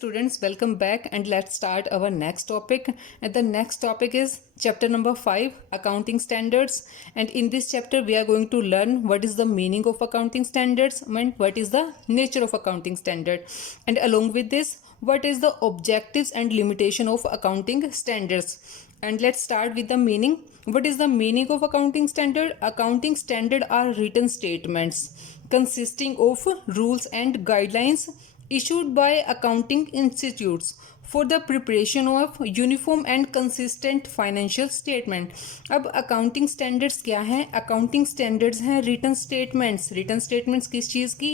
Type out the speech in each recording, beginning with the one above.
students, welcome back and let's start our next topic. And the next topic is chapter number 5, accounting standards. And in this chapter we are going to learn what is the meaning of accounting standards and what is the nature of accounting standard. And along with this, what is the objectives and limitation of accounting standards. And let's start with the meaning. What is the meaning of accounting standard? Accounting standard are written statements consisting of rules and guidelines issued by accounting institutes for the preparation of uniform and consistent financial statement. अब accounting standards क्या हैं? Accounting standards हैं written statements. Written statements किस चीज़ की?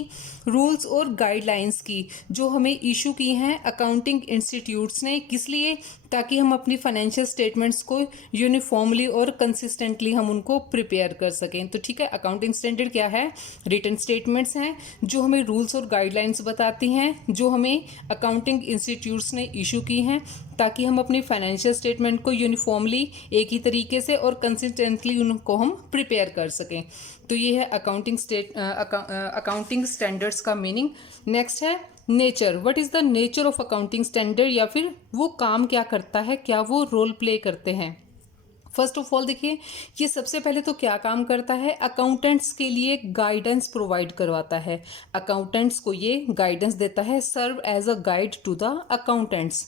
Rules और guidelines की, जो हमें इशू की हैं अकाउंटिंग इंस्टीट्यूट्स ने. किस लिए? ताकि हम अपनी फाइनेंशियल स्टेटमेंट्स को यूनिफॉर्मली और कंसिस्टेंटली हम उनको प्रिपेयर कर सकें. तो ठीक है, अकाउंटिंग स्टैंडर्ड क्या है? रिटन स्टेटमेंट्स हैं जो हमें रूल्स और गाइडलाइंस बताती हैं, जो हमें अकाउंटिंग इंस्टीट्यूट्स ने इशू की हैं ताकि हम अपनी फाइनेंशियल स्टेटमेंट को यूनिफॉर्मली एक ही तरीके से और कंसिस्टेंटली उनको हम प्रिपेयर कर सकें. तो ये है अकाउंटिंग स्टैंडर्ड्स का मीनिंग. नेक्स्ट है nature. What is the nature of accounting standard, या फिर वो काम क्या करता है, क्या वो रोल प्ले करते हैं. फर्स्ट ऑफ ऑल देखिए, ये सबसे पहले तो क्या काम करता है? अकाउंटेंट्स के लिए गाइडेंस प्रोवाइड करवाता है. अकाउंटेंट्स को ये गाइडेंस देता है. Serve as a guide to the accountants.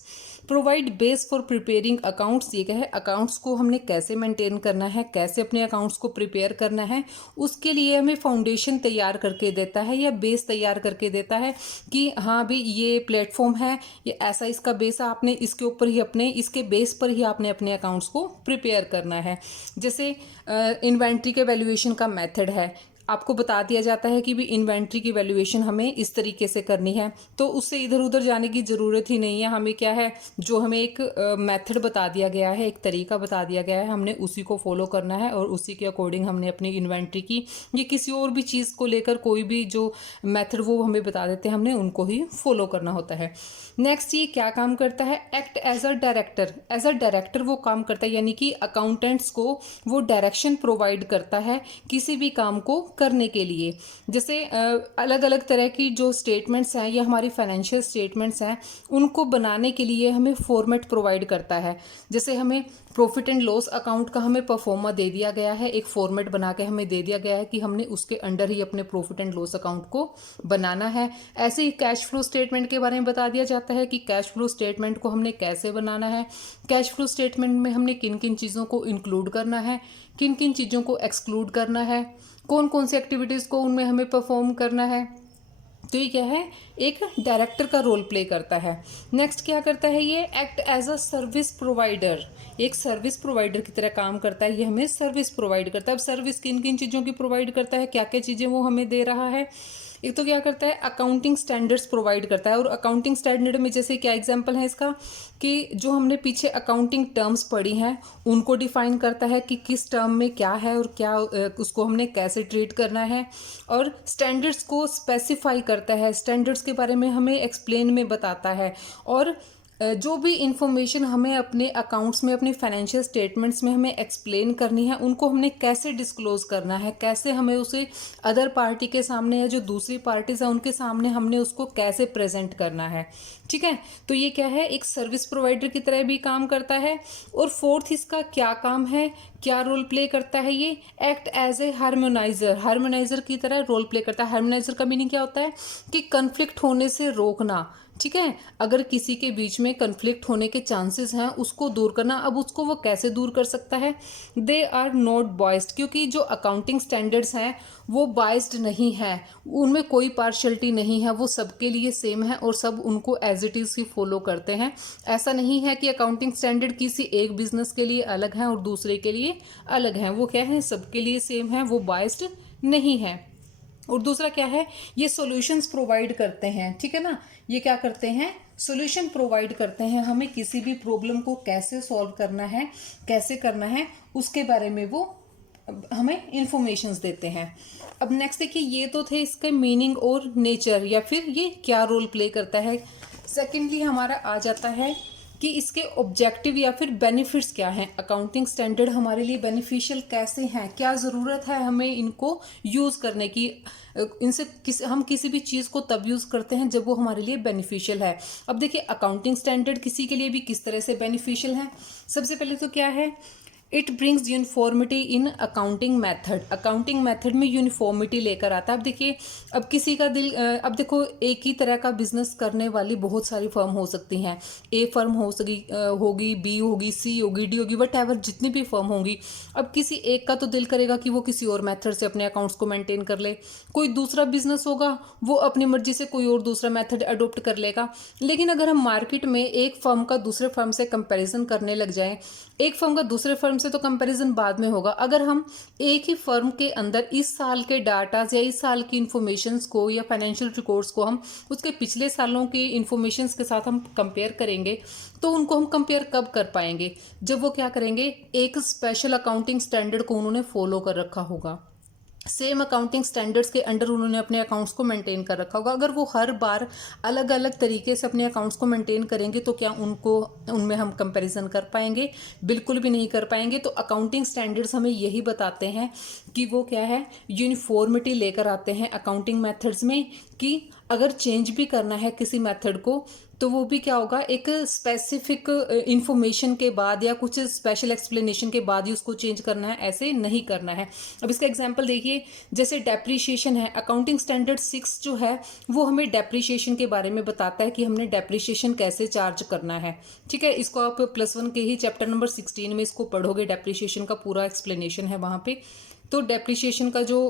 Provide base for preparing accounts. ये क्या है? अकाउंट्स को हमने कैसे मेंटेन करना है, कैसे अपने अकाउंट्स को प्रिपेयर करना है, उसके लिए हमें फाउंडेशन तैयार करके देता है या बेस तैयार करके देता है कि हाँ भी ये प्लेटफॉर्म है, ये ऐसा इसका बेस है, आपने इसके ऊपर ही अपने इसके बेस पर ही आपने अपने अकाउंट्स को प्रिपेयर करना है. जैसे इन्वेंट्री के वैल्यूएशन का मेथड है, आपको बता दिया जाता है कि भी इन्वेंट्री की वैल्यूएशन हमें इस तरीके से करनी है, तो उससे इधर उधर जाने की ज़रूरत ही नहीं है. हमें क्या है, जो हमें एक मेथड बता दिया गया है, एक तरीका बता दिया गया है, हमने उसी को फॉलो करना है और उसी के अकॉर्डिंग हमने अपनी इन्वेंट्री की या किसी और भी चीज़ को लेकर कोई भी जो मेथड वो हमें बता देते हैं, हमने उनको ही फॉलो करना होता है. नेक्स्ट, ये क्या काम करता है? Act as a director. As a director वो काम करता है, यानी कि अकाउंटेंट्स को वो डायरेक्शन प्रोवाइड करता है किसी भी काम को करने के लिए. जैसे अलग अलग तरह की जो स्टेटमेंट्स हैं या हमारी फाइनेंशियल स्टेटमेंट्स हैं, उनको बनाने के लिए हमें फॉर्मेट प्रोवाइड करता है. जैसे हमें प्रॉफिट एंड लॉस अकाउंट का हमें परफॉर्मा दे दिया गया है, एक फॉर्मेट बना के हमें दे दिया गया है कि हमने उसके अंडर ही अपने प्रॉफिट एंड लॉस अकाउंट को बनाना है. ऐसे ही कैश फ्लो स्टेटमेंट के बारे में बता दिया जाता है कि कैश फ्लो स्टेटमेंट को हमने कैसे बनाना है, कैश फ्लो स्टेटमेंट में हमने किन किन चीज़ों को इंक्लूड करना है, किन किन चीज़ों को एक्सक्लूड करना है, कौन कौन सी एक्टिविटीज़ को उनमें हमें परफॉर्म करना है. तो ये क्या है? एक डायरेक्टर का रोल प्ले करता है. नेक्स्ट क्या करता है? ये act as a service provider. एक सर्विस प्रोवाइडर की तरह काम करता है. ये हमें सर्विस प्रोवाइड करता है. अब सर्विस किन किन चीज़ों की प्रोवाइड करता है, क्या क्या चीज़ें वो हमें दे रहा है? एक तो क्या करता है? अकाउंटिंग स्टैंडर्ड्स प्रोवाइड करता है. और अकाउंटिंग स्टैंडर्ड में जैसे क्या एग्जांपल है इसका, कि जो हमने पीछे अकाउंटिंग टर्म्स पढ़ी हैं उनको डिफाइन करता है कि किस टर्म में क्या है और क्या उसको हमने कैसे ट्रीट करना है. और स्टैंडर्ड्स को स्पेसिफाई करता है, स्टैंडर्ड्स के बारे में हमें एक्सप्लेन में बताता है. और जो भी इंफॉर्मेशन हमें अपने अकाउंट्स में, अपनी फाइनेंशियल स्टेटमेंट्स में हमें एक्सप्लेन करनी है, उनको हमने कैसे डिस्क्लोज करना है, कैसे हमें उसे अदर पार्टी के सामने या जो दूसरी पार्टीज है उनके सामने हमने उसको कैसे प्रेजेंट करना है. ठीक है, तो ये क्या है? एक सर्विस प्रोवाइडर की तरह भी काम करता है. और फोर्थ, इसका क्या काम है, क्या रोल प्ले करता है? ये एक्ट एज ए हार्मोनाइजर. हार्मोनाइजर की तरह रोल प्ले करता है. हार्मोनाइजर का मीनिंग क्या होता है? कि कन्फ्लिक्ट होने से रोकना. ठीक है, अगर किसी के बीच में कन्फ्लिक्ट होने के चांसेस हैं उसको दूर करना. अब उसको वो कैसे दूर कर सकता है? दे आर नॉट बायस्ड, क्योंकि जो अकाउंटिंग स्टैंडर्ड्स हैं वो बायस्ड नहीं है, उनमें कोई पार्शलिटी नहीं है, वो सबके लिए सेम है और सब उनको एज इट इज़ ही फॉलो करते हैं. ऐसा नहीं है कि अकाउंटिंग स्टैंडर्ड किसी एक बिजनेस के लिए अलग है और दूसरे के लिए अलग है. वो क्या है? सबके लिए सेम है, वो बायस्ड नहीं है. और दूसरा क्या है? ये सॉल्यूशंस प्रोवाइड करते हैं. ठीक है ना, ये क्या करते हैं? सॉल्यूशन प्रोवाइड करते हैं. हमें किसी भी प्रॉब्लम को कैसे सॉल्व करना है, कैसे करना है, उसके बारे में वो हमें इंफॉर्मेशंस देते हैं. अब नेक्स्ट देखिए, ये तो थे इसके मीनिंग और नेचर, या फिर ये क्या रोल प्ले करता है. सेकेंडली हमारा आ जाता है कि इसके ऑब्जेक्टिव या फिर बेनिफिट्स क्या हैं, अकाउंटिंग स्टैंडर्ड हमारे लिए बेनिफिशियल कैसे हैं, क्या ज़रूरत है हमें इनको यूज़ करने की। इनसे हम किसी भी चीज़ को तब यूज़ करते हैं जब वो हमारे लिए बेनिफिशियल है। अब देखिए अकाउंटिंग स्टैंडर्ड किसी के लिए भी किस तरह से बेनिफिशियल है। सबसे पहले तो क्या है, it brings uniformity in accounting method, accounting method में यूनिफॉर्मिटी लेकर आता है। अब देखिए अब किसी का दिल अब देखो एक ही तरह का बिजनेस करने वाली बहुत सारी फर्म हो सकती हैं, ए फर्म हो सकी होगी, बी होगी, सी होगी, डी होगी, वट एवर जितनी भी फर्म होंगी। अब किसी एक का तो दिल करेगा कि वो किसी और मेथड से अपने अकाउंट्स को मेंटेन कर ले, कोई दूसरा बिजनेस होगा वो अपनी मर्जी से कोई और दूसरा मेथड अडोप्ट कर लेगा। लेकिन अगर हम मार्केट में एक फर्म का दूसरे फर्म से कंपैरिजन करने लग जाएं, एक फर्म का दूसरे फर्म से तो कंपैरिजन बाद में होगा, अगर हम एक ही फर्म के अंदर इस साल के डाटाज या इस साल की इंफॉर्मेशंस को या फाइनेंशियल रिकॉर्ड्स को हम उसके पिछले सालों की इंफॉर्मेशंस के साथ हम कंपेयर करेंगे, तो उनको हम कंपेयर कब कर पाएंगे, जब वो क्या करेंगे, एक स्पेशल अकाउंटिंग स्टैंडर्ड को उन्होंने फॉलो कर रखा होगा, सेम अकाउंटिंग स्टैंडर्ड्स के अंडर उन्होंने अपने अकाउंट्स को मेंटेन कर रखा होगा। अगर वो हर बार अलग अलग तरीके से अपने अकाउंट्स को मेंटेन करेंगे तो क्या उनमें हम कंपैरिजन कर पाएंगे? बिल्कुल भी नहीं कर पाएंगे। तो अकाउंटिंग स्टैंडर्ड्स हमें यही बताते हैं कि वो क्या है, यूनिफॉर्मिटी लेकर आते हैं अकाउंटिंग मेथड्स में, कि अगर चेंज भी करना है किसी मेथड को तो वो भी क्या होगा, एक स्पेसिफिक इंफॉर्मेशन के बाद या कुछ स्पेशल एक्सप्लेनेशन के बाद ही उसको चेंज करना है, ऐसे नहीं करना है। अब इसका एग्जांपल देखिए, जैसे डेप्रीशिएशन है, अकाउंटिंग स्टैंडर्ड 6 जो है वो हमें डेप्रीशिएशन के बारे में बताता है कि हमने डेप्रीशिएशन कैसे चार्ज करना है। ठीक है, इसको आप +1 के ही चैप्टर नंबर 16 में इसको पढ़ोगे, डेप्रीशिएशन का पूरा एक्सप्लेनेशन है वहाँ पे। तो डेप्रीशिएशन का जो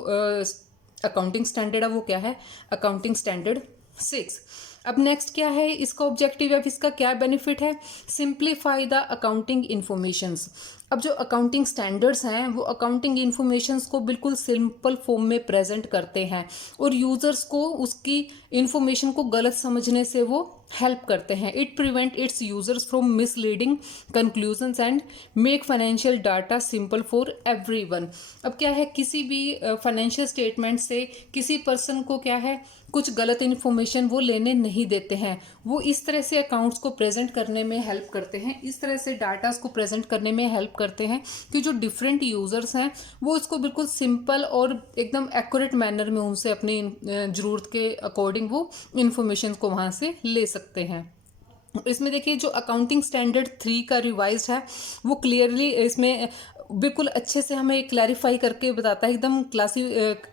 अकाउंटिंग स्टैंडर्ड है वो क्या है, अकाउंटिंग स्टैंडर्ड 6। अब नेक्स्ट क्या है, इसका ऑब्जेक्टिव या इसका क्या बेनिफिट है, सिंप्लीफाई द अकाउंटिंग इन्फॉर्मेशंस। अब जो अकाउंटिंग स्टैंडर्ड्स हैं वो अकाउंटिंग इन्फॉर्मेशंस को बिल्कुल सिंपल फॉर्म में प्रेजेंट करते हैं और यूजर्स को उसकी इन्फॉर्मेशन को गलत समझने से वो हेल्प करते हैं। It prevent it's users from misleading conclusions and make financial data simple for everyone. अब क्या है, किसी भी फाइनेंशियल स्टेटमेंट से किसी पर्सन को क्या है, कुछ गलत इन्फॉर्मेशन वो लेने नहीं देते हैं। वो इस तरह से अकाउंट्स को प्रेजेंट करने में हेल्प करते हैं, इस तरह से डाटास को प्रेजेंट करने में हेल्प करते हैं कि जो डिफरेंट यूजर्स हैं वो इसको बिल्कुल सिंपल और एकदम एक्यूरेट मैनर में उनसे अपनी ज़रूरत के अकॉर्डिंग वो इन्फॉर्मेशन को वहाँ से ले सकते हैं। इसमें देखिए जो अकाउंटिंग स्टैंडर्ड 3 का रिवाइज्ड है वो क्लियरली इसमें बिल्कुल अच्छे से हमें क्लैरिफाई करके बताता है, एकदम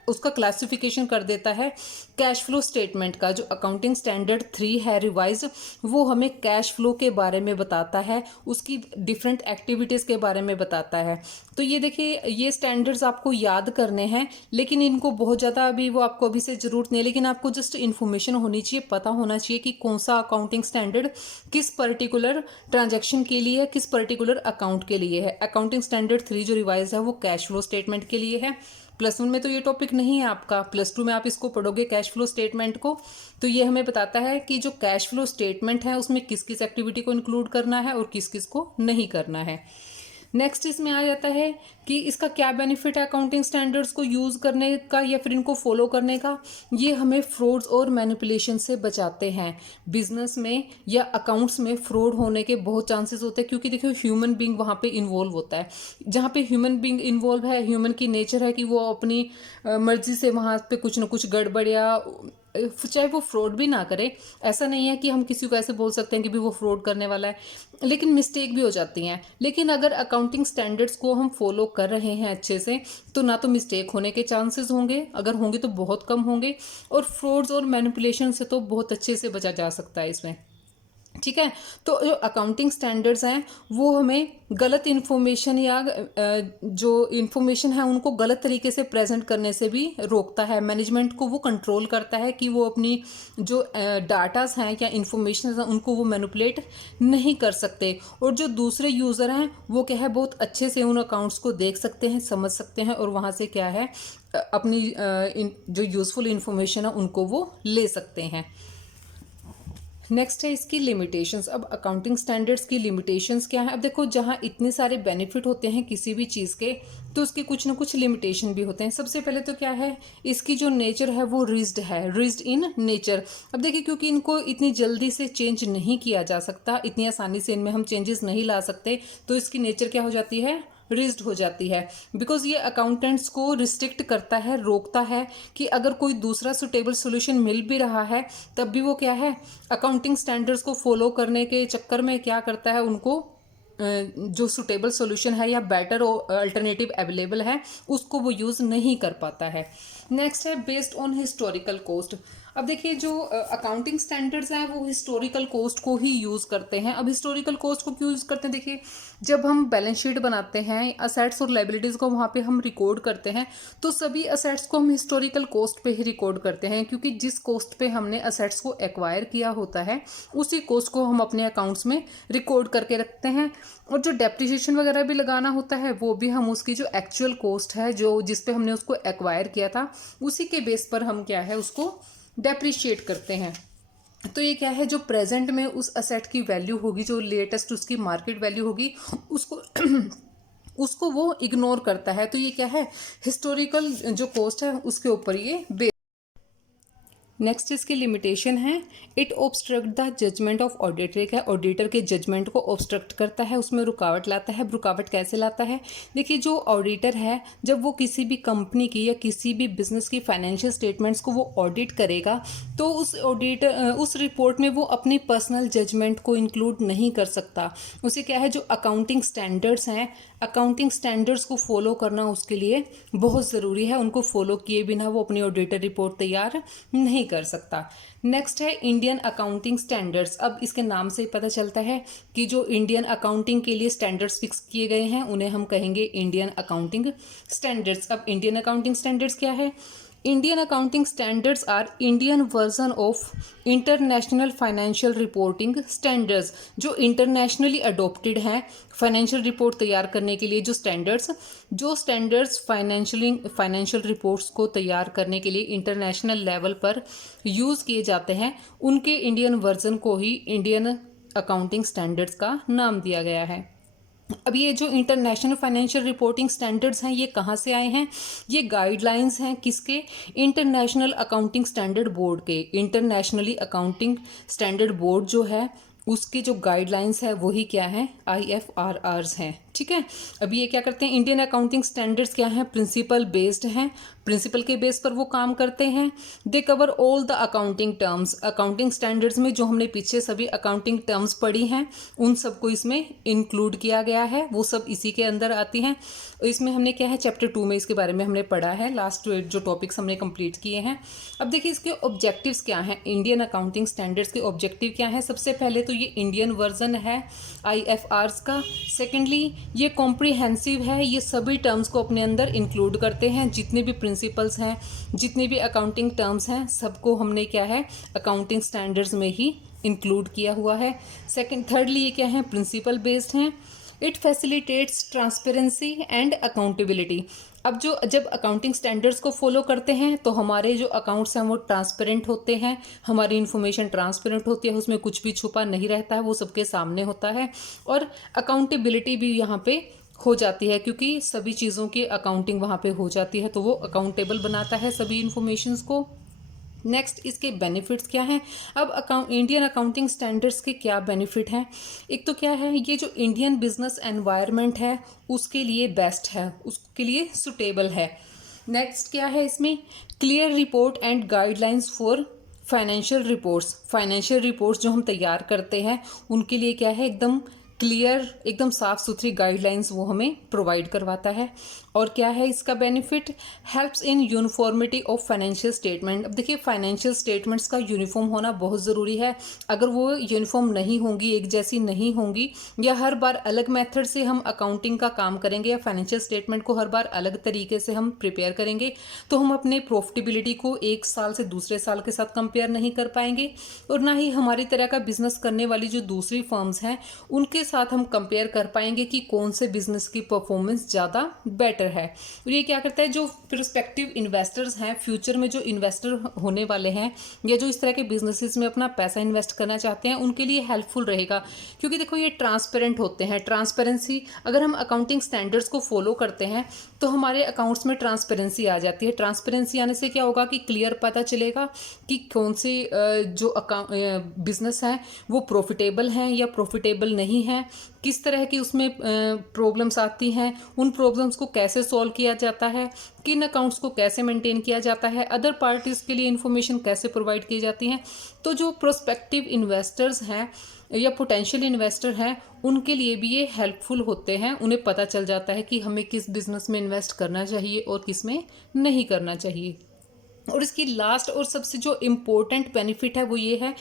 उसका क्लासिफिकेशन कर देता है कैश फ्लो स्टेटमेंट का। जो अकाउंटिंग स्टैंडर्ड 3 है रिवाइज, वो हमें कैश फ्लो के बारे में बताता है, उसकी डिफरेंट एक्टिविटीज़ के बारे में बताता है। तो ये देखिए ये स्टैंडर्ड्स आपको याद करने हैं, लेकिन इनको बहुत ज़्यादा आपको अभी से ज़रूरत नहीं है, लेकिन आपको जस्ट इन्फॉर्मेशन होनी चाहिए, पता होना चाहिए कि कौन सा अकाउंटिंग स्टैंडर्ड किस पर्टिकुलर ट्रांजैक्शन के लिए है, किस पर्टिकुलर अकाउंट के लिए है। अकाउंटिंग स्टैंडर्ड 3 जो रिवाइज है वो कैश फ्लो स्टेटमेंट के लिए है। +1 में तो ये टॉपिक नहीं है आपका, +2 में आप इसको पढ़ोगे कैश फ्लो स्टेटमेंट को। तो ये हमें बताता है कि जो कैश फ्लो स्टेटमेंट है उसमें किस किस एक्टिविटी को इंक्लूड करना है और किस किस को नहीं करना है। नेक्स्ट इसमें आ जाता है कि इसका क्या बेनिफिट है अकाउंटिंग स्टैंडर्ड्स को यूज़ करने का या फिर इनको फॉलो करने का। ये हमें फ्रॉड्स और मैनिपुलेशन से बचाते हैं। बिजनेस में या अकाउंट्स में फ्रॉड होने के बहुत चांसेस होते हैं, क्योंकि देखिए ह्यूमन बींग वहाँ पे इन्वॉल्व होता है। जहाँ पे ह्यूमन बींग इन्वॉल्व है, ह्यूमन की नेचर है कि वो अपनी मर्जी से वहाँ पे कुछ ना कुछ गड़बड़ या चाहे वो फ्रॉड भी ना करे, ऐसा नहीं है कि हम किसी को ऐसे बोल सकते हैं कि भी वो फ्रॉड करने वाला है, लेकिन मिस्टेक भी हो जाती हैं। लेकिन अगर अकाउंटिंग स्टैंडर्ड्स को हम फॉलो कर रहे हैं अच्छे से, तो ना तो मिस्टेक होने के चांसेस होंगे, अगर होंगे तो बहुत कम होंगे, और फ्रॉड्स और मैनिपुलेशन से तो बहुत अच्छे से बचा जा सकता है इसमें। ठीक है, तो जो अकाउंटिंग स्टैंडर्ड्स हैं वो हमें गलत इन्फॉर्मेशन या जो इन्फॉर्मेशन है उनको गलत तरीके से प्रेजेंट करने से भी रोकता है। मैनेजमेंट को वो कंट्रोल करता है कि वो अपनी जो डाटास हैं या इन्फॉर्मेशन हैं उनको वो मैनिपुलेट नहीं कर सकते, और जो दूसरे यूज़र हैं वो क्या है, बहुत अच्छे से उन अकाउंट्स को देख सकते हैं, समझ सकते हैं, और वहाँ से क्या है अपनी जो यूज़फुल इन्फॉर्मेशन है उनको वो ले सकते हैं। नेक्स्ट है इसकी लिमिटेशंस। अब अकाउंटिंग स्टैंडर्ड्स की लिमिटेशंस क्या है? अब देखो, जहाँ इतने सारे बेनिफिट होते हैं किसी भी चीज़ के, तो उसके कुछ ना कुछ लिमिटेशन भी होते हैं। सबसे पहले तो क्या है, इसकी जो नेचर है वो रिज्ड है, रिज्ड इन नेचर। अब देखिए, क्योंकि इनको इतनी जल्दी से चेंज नहीं किया जा सकता, इतनी आसानी से इनमें हम चेंजेस नहीं ला सकते, तो इसकी नेचर क्या हो जाती है, रिज्ड हो जाती है। बिकॉज ये अकाउंटेंट्स को रिस्ट्रिक्ट करता है, रोकता है कि अगर कोई दूसरा सुटेबल सोल्यूशन मिल भी रहा है तब भी वो क्या है, अकाउंटिंग स्टैंडर्ड्स को फॉलो करने के चक्कर में क्या करता है, उनको जो सुटेबल सॉल्यूशन है या बेटर अल्टरनेटिव अवेलेबल है उसको वो यूज़ नहीं कर पाता है। नेक्स्ट है बेस्ड ऑन हिस्टोरिकल कॉस्ट। अब देखिए, जो अकाउंटिंग स्टैंडर्ड्स हैं वो हिस्टोरिकल कॉस्ट को ही यूज़ करते हैं। अब हिस्टोरिकल कॉस्ट को क्यों यूज़ करते हैं? देखिए, जब हम बैलेंस शीट बनाते हैं, असेट्स और लाइबिलिटीज़ को वहाँ पे हम रिकॉर्ड करते हैं, तो सभी असेट्स को हम हिस्टोरिकल कॉस्ट पे ही रिकॉर्ड करते हैं, क्योंकि जिस कॉस्ट पे हमने असेट्स को एक्वायर किया होता है उसी कॉस्ट को हम अपने अकाउंट्स में रिकॉर्ड करके रखते हैं। और जो डेप्रिसिएशन वगैरह भी लगाना होता है वो भी हम उसकी जो एक्चुअल कॉस्ट है, जो जिस पे हमने उसको एक्वायर किया था, उसी के बेस पर हम क्या है उसको डेप्रिशिएट करते हैं। तो ये क्या है, जो प्रेजेंट में उस असेट की वैल्यू होगी, जो लेटेस्ट उसकी मार्केट वैल्यू होगी, उसको उसको वो इग्नोर करता है। तो ये क्या है, हिस्टोरिकल जो कॉस्ट है उसके ऊपर ये। नेक्स्ट इसकी लिमिटेशन है, it obstruct the judgement of auditor. क्या, ऑडिटर के जजमेंट को ऑब्स्ट्रक्ट करता है, उसमें रुकावट लाता है। रुकावट कैसे लाता है? देखिए, जो ऑडिटर है जब वो किसी भी कंपनी की या किसी भी बिजनेस की फाइनेंशियल स्टेटमेंट्स को वो ऑडिट करेगा, तो उस रिपोर्ट में वो अपनी पर्सनल जजमेंट को इंक्लूड नहीं कर सकता। उसे क्या है, जो अकाउंटिंग स्टैंडर्ड्स हैं, अकाउंटिंग स्टैंडर्ड्स को फॉलो करना उसके लिए बहुत ज़रूरी है। उनको फॉलो किए बिना वो अपनी ऑडिटर रिपोर्ट तैयार नहीं कर सकता। नेक्स्ट है इंडियन अकाउंटिंग स्टैंडर्ड्स। अब इसके नाम से पता चलता है कि जो इंडियन अकाउंटिंग के लिए स्टैंडर्ड्स फिक्स किए गए हैं उन्हें हम कहेंगे इंडियन अकाउंटिंग स्टैंडर्ड्स। अब इंडियन अकाउंटिंग स्टैंडर्ड्स क्या है? Indian accounting standards are Indian version of international financial reporting standards, जो इंटरनेशनली अडोप्टेड हैं फाइनेंशियल रिपोर्ट तैयार करने के लिए। जो स्टैंडर्ड्स फाइनेंशियल रिपोर्ट्स को तैयार करने के लिए इंटरनेशनल लेवल पर यूज़ किए जाते हैं, उनके इंडियन वर्जन को ही इंडियन अकाउंटिंग स्टैंडर्ड्स का नाम दिया गया है। अब ये जो इंटरनेशनल फाइनेंशियल रिपोर्टिंग स्टैंडर्ड्स हैं ये कहाँ से आए हैं? ये गाइडलाइंस हैं किसके? इंटरनेशनल अकाउंटिंग स्टैंडर्ड बोर्ड के। इंटरनेशनली अकाउंटिंग स्टैंडर्ड बोर्ड जो है उसके जो गाइडलाइंस है वही क्या है, IFRRs हैं। ठीक है, अभी ये क्या करते हैं, इंडियन अकाउंटिंग स्टैंडर्ड्स क्या हैं, प्रिंसिपल बेस्ड हैं, प्रिंसिपल के बेस पर वो काम करते हैं। They cover all the accounting terms. Accounting standards में जो हमने पीछे सभी अकाउंटिंग टर्म्स पढ़ी हैं उन सबको इसमें इंक्लूड किया गया है, वो सब इसी के अंदर आती हैं। इसमें हमने क्या है, चैप्टर 2 में इसके बारे में हमने पढ़ा है, लास्ट जो टॉपिक्स हमने कंप्लीट किए हैं। अब देखिए इसके ऑब्जेक्टिव्स क्या हैं, इंडियन अकाउंटिंग स्टैंडर्ड्स के ऑब्जेक्टिव क्या हैं? सबसे पहले तो ये इंडियन वर्जन है IFRs का। सेकेंडली ये कॉम्प्रिहेंसिव है, ये सभी टर्म्स को अपने अंदर इंक्लूड करते हैं, जितने भी प्रिंसिपल्स हैं, जितने भी अकाउंटिंग टर्म्स हैं, सबको हमने क्या है अकाउंटिंग स्टैंडर्ड्स में ही इंक्लूड किया हुआ है। थर्डली ये क्या है, प्रिंसिपल बेस्ड हैं। It facilitates transparency and accountability. अब जब अकाउंटिंग स्टैंडर्ड्स को फॉलो करते हैं तो हमारे जो अकाउंट्स हैं वो ट्रांसपेरेंट होते हैं, हमारी इन्फॉर्मेशन ट्रांसपेरेंट होती है, उसमें कुछ भी छुपा नहीं रहता है, वो सबके सामने होता है। और अकाउंटेबिलिटी भी यहाँ पे हो जाती है, क्योंकि सभी चीज़ों की अकाउंटिंग वहाँ पे हो जाती है, तो वो अकाउंटेबल बनाता है सभी इन्फॉर्मेशंस को। नेक्स्ट इसके बेनिफिट्स क्या हैं? अब इंडियन अकाउंटिंग स्टैंडर्ड्स के क्या बेनिफिट हैं? एक तो क्या है, ये जो इंडियन बिजनेस एनवायरनमेंट है उसके लिए बेस्ट है, उसके लिए सुटेबल है। नेक्स्ट क्या है इसमें, clear report and guidelines for financial reports जो हम तैयार करते हैं उनके लिए क्या है, एकदम क्लियर, एकदम साफ सुथरी गाइडलाइंस वो हमें प्रोवाइड करवाता है। और क्या है इसका benefit, helps in uniformity of financial statement. अब देखिए फाइनेंशियल स्टेटमेंट्स का यूनिफॉर्म होना बहुत ज़रूरी है। अगर वो यूनिफॉर्म नहीं होंगी, एक जैसी नहीं होंगी, या हर बार अलग मेथड से हम अकाउंटिंग का काम करेंगे या फाइनेंशियल स्टेटमेंट को हर बार अलग तरीके से हम प्रिपेयर करेंगे, तो हम अपने प्रॉफिटेबिलिटी को एक साल से दूसरे साल के साथ कंपेयर नहीं कर पाएंगे, और ना ही हमारी तरह का बिजनेस करने वाली जो दूसरी फर्म्स हैं उनके साथ हम कंपेयर कर पाएंगे कि कौन से बिजनेस की परफॉर्मेंस ज़्यादा बेटर फैक्टर है। और ये क्या करता है, जो प्रोस्पेक्टिव इन्वेस्टर्स हैं, फ्यूचर में जो इन्वेस्टर होने वाले हैं या जो इस तरह के बिजनेसेस में अपना पैसा इन्वेस्ट करना चाहते हैं, उनके लिए हेल्पफुल रहेगा। क्योंकि देखो ये ट्रांसपेरेंट होते हैं। ट्रांसपेरेंसी, अगर हम अकाउंटिंग स्टैंडर्ड्स को फॉलो करते हैं तो हमारे अकाउंट्स में ट्रांसपेरेंसी आ जाती है। ट्रांसपेरेंसी आने से क्या होगा कि क्लियर पता चलेगा कि कौन से जो बिजनेस है वो प्रॉफिटेबल हैं या प्रॉफिटेबल नहीं है, किस तरह की उसमें प्रॉब्लम्स आती हैं, उन प्रॉब्लम्स को कैसे सॉल्व किया जाता है, किन अकाउंट्स को कैसे मेंटेन किया जाता है, अदर पार्टीज़ के लिए इन्फॉर्मेशन कैसे प्रोवाइड की जाती हैं। तो जो प्रोस्पेक्टिव इन्वेस्टर्स हैं या पोटेंशियल इन्वेस्टर हैं, उनके लिए भी ये हेल्पफुल होते हैं। उन्हें पता चल जाता है कि हमें किस बिज़नेस में इन्वेस्ट करना चाहिए और किस में नहीं करना चाहिए। और इसकी लास्ट और सबसे जो इम्पोर्टेंट बेनिफिट है वो ये है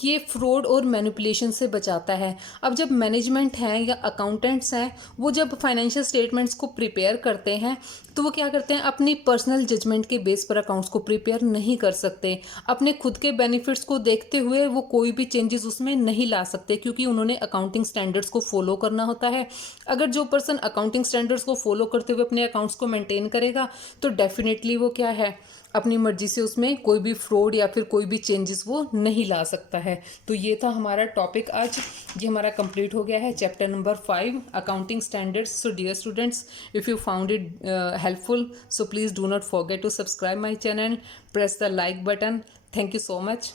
कि ये फ्रॉड और मैनिपुलेशन से बचाता है। अब जब मैनेजमेंट हैं या अकाउंटेंट्स हैं, वो जब फाइनेंशियल स्टेटमेंट्स को प्रिपेयर करते हैं तो वो क्या करते हैं, अपनी पर्सनल जजमेंट के बेस पर अकाउंट्स को प्रिपेयर नहीं कर सकते। अपने खुद के बेनिफिट्स को देखते हुए वो कोई भी चेंजेस उसमें नहीं ला सकते, क्योंकि उन्होंने अकाउंटिंग स्टैंडर्ड्स को फॉलो करना होता है। अगर जो पर्सन अकाउंटिंग स्टैंडर्ड्स को फॉलो करते हुए अपने अकाउंट्स को मेंटेन करेगा तो डेफिनेटली वो क्या है, अपनी मर्जी से उसमें कोई भी फ्रॉड या फिर कोई भी चेंजेस वो नहीं ला सकता है। तो ये था हमारा टॉपिक आज, ये हमारा कंप्लीट हो गया है, chapter number 5 accounting standards. So dear students, if you found it helpful, so please do not forget to subscribe my channel, press the like button. Thank you so much.